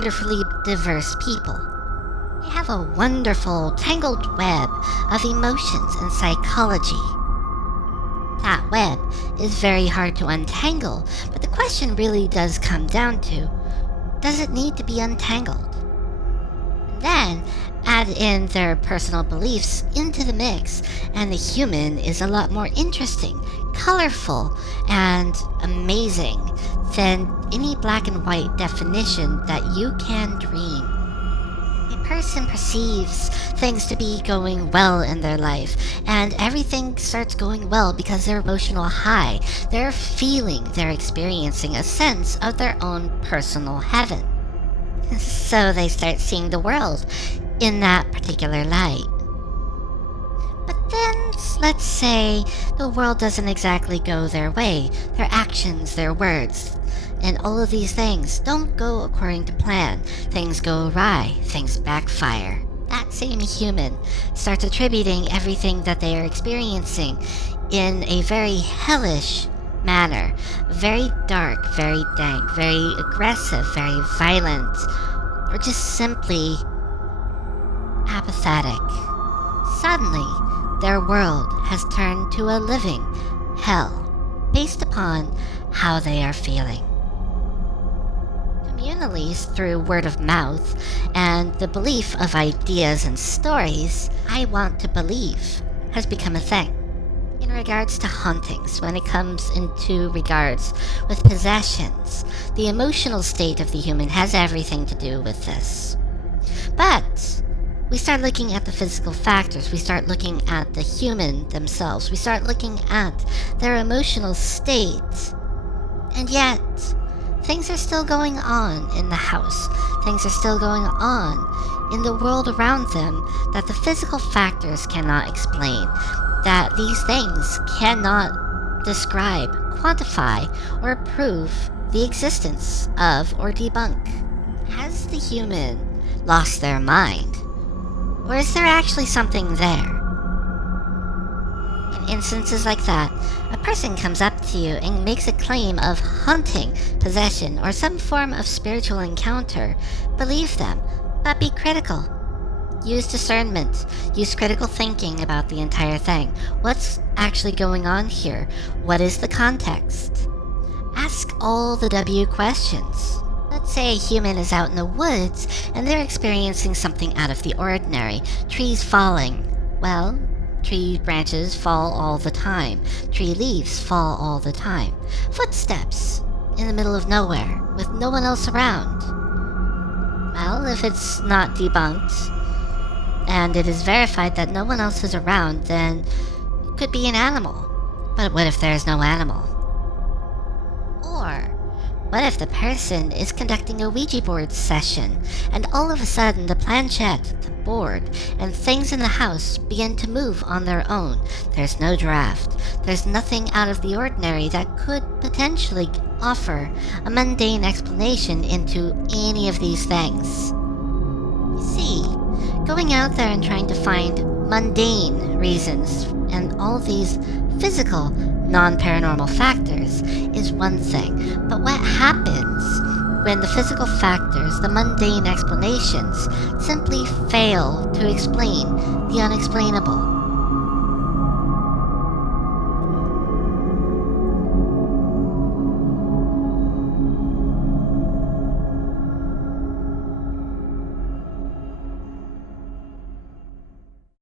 wonderfully diverse people. They have a wonderful, tangled web of emotions and psychology. That web is very hard to untangle, but the question really does come down to, does it need to be untangled? Then add in their personal beliefs into the mix, and the human is a lot more interesting, colorful, and amazing than any black and white definition that you can dream. A person perceives things to be going well in their life, and everything starts going well because they're emotional high. They're experiencing a sense of their own personal heaven. So they start seeing the world in that particular light. But then, let's say the world doesn't exactly go their way. Their actions, their words, and all of these things don't go according to plan. Things go awry, things backfire. That same human starts attributing everything that they are experiencing in a very hellish manner. Very dark, very dank, very aggressive, very violent, or just simply apathetic. Suddenly, their world has turned to a living hell based upon how they are feeling. Communally, through word of mouth and the belief of ideas and stories, I want to believe has become a thing. In regards to hauntings, when it comes into regards with possessions, the emotional state of the human has everything to do with this. But we start looking at the physical factors, we start looking at the human themselves, we start looking at their emotional state, and yet things are still going on in the house, things are still going on in the world around them that the physical factors cannot explain, that these things cannot describe, quantify, or prove the existence of or debunk. Has the human lost their mind? Or is there actually something there? In instances like that, a person comes up to you and makes a claim of haunting, possession, or some form of spiritual encounter. Believe them, but be critical. Use discernment. Use critical thinking about the entire thing. What's actually going on here? What is the context? Ask all the W questions. Let's say a human is out in the woods and they're experiencing something out of the ordinary. Trees falling. Well, tree branches fall all the time. Tree leaves fall all the time. Footsteps in the middle of nowhere with no one else around. Well, if it's not debunked, and it is verified that no one else is around, then it could be an animal. But what if there's no animal? Or what if the person is conducting a Ouija board session, and all of a sudden the planchette, the board, and things in the house begin to move on their own? There's no draft. There's nothing out of the ordinary that could potentially offer a mundane explanation into any of these things. You see, going out there and trying to find mundane reasons and all these physical, non-paranormal factors is one thing. But what happens when the physical factors, the mundane explanations, simply fail to explain the unexplainable?